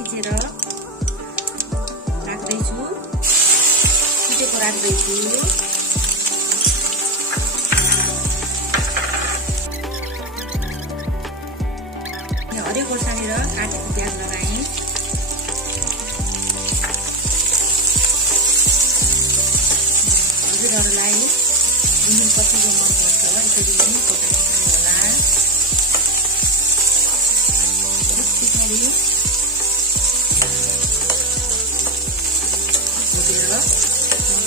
थिचेर राख्दैछु, थिचेको राख्दैछु। हरियो खोर्सानी र काटेको प्याज लगाएँ। हजुरहरूलाई गुन्द्रुक कतिको मन पर्छ यसरी पनि पकाएर खानु होला। पछाडि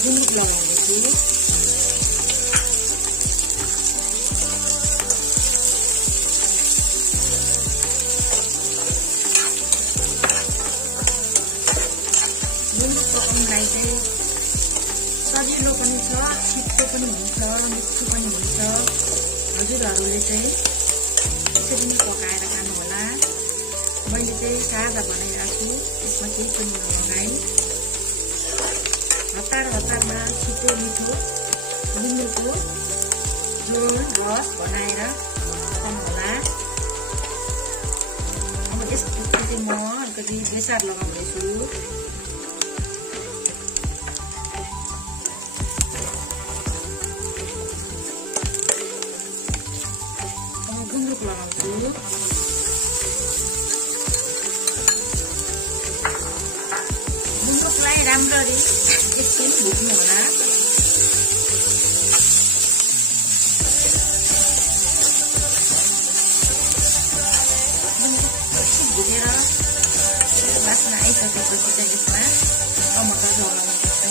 गुन्द्रुक लगाउँदैछु। गुन्द्रुक पकाउनुलाई चाहिँ सजिलो पनि छ, छिटो पनि हुन्छ, मिठो पनि हुन्छ। हजुरहरूले चाहिँ यसरी नै पकाएर खानु होला। मैले चाहिँ सादा बनाइरहेको छु, यसमा केही पनि नलगाएँ। हतारमा छिटो मिठो गुन्द्रुकको झोल रस बनाएर खानु होला। अब यसपछि चाहिँ म अलिकति बेसार लगाउँदैछु। अब गुन्द्रुक लगाउँछु। गुन्द्रुकलाई राम्ररी एकछिन भुट्नु होला। भुटेर बास्ना आइसकेपछि चाहिँ यसमा टमाटर लगाउनुपर्छ।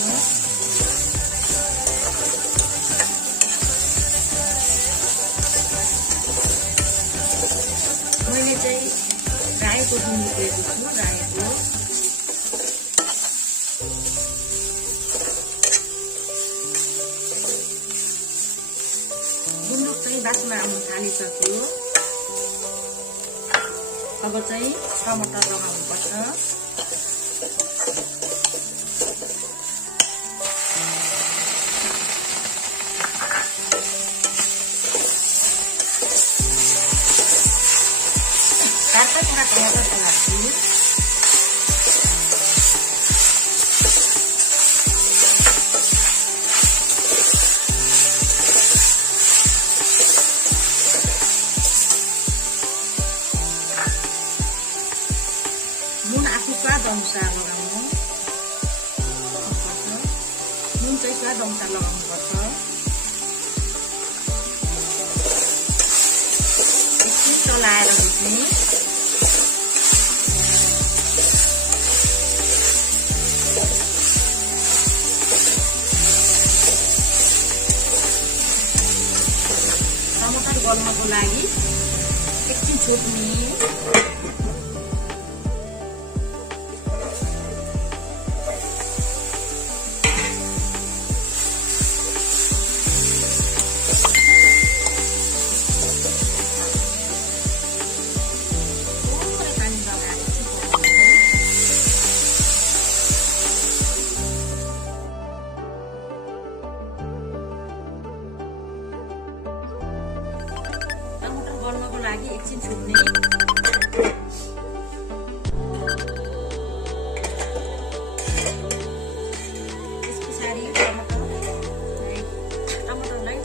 मैले चाहिँ रायोको गुन्द्रुक लिएको छु। रायोको गुन्द्रुक चाहिँ बास्ना आउनु थालिसक्यो। अब चाहिँ टमाटर लगाउनुपर्छ। चारवटा टमाटर लगाउँछु। नुन आफू स्वाद अनुसार लगाउनु पर्छ। नुन चाहिँ स्वाद अनुसार लगाउनु पर्छ। एकछिन चलाएर भुट्ने। टमाटर गल्नको लागि एकछिन छोप्ने। गर्नको लागि एकछिन छुट्ने। त्यस पछाडि टमाटरलाई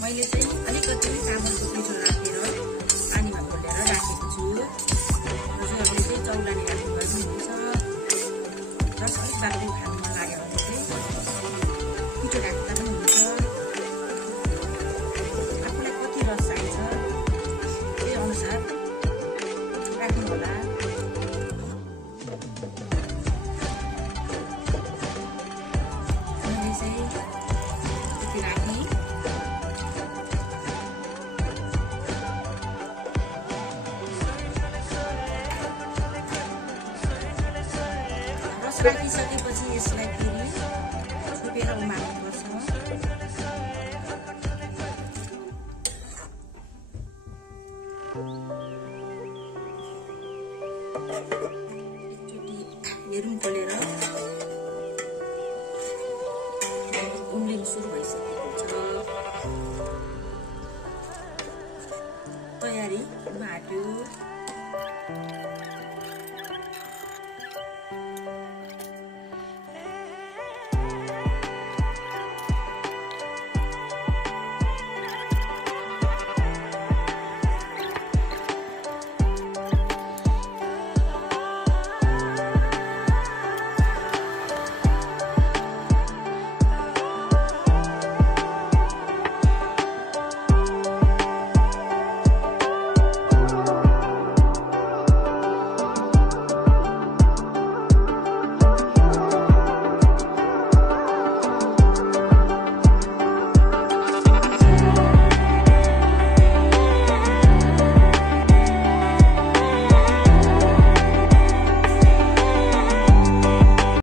मैले चाहिँ अलिकति चामलको पिठो राखेर पानीमा घोलेर राखेको छु। राखिसकेपछि यसलाई फेरि छोपेर उमाल्नुपर्छ। एकचोटि हेरौँ खोलेर उम्लिनु सुरु भइसकेको छ। तयारी हुन आँट्यो।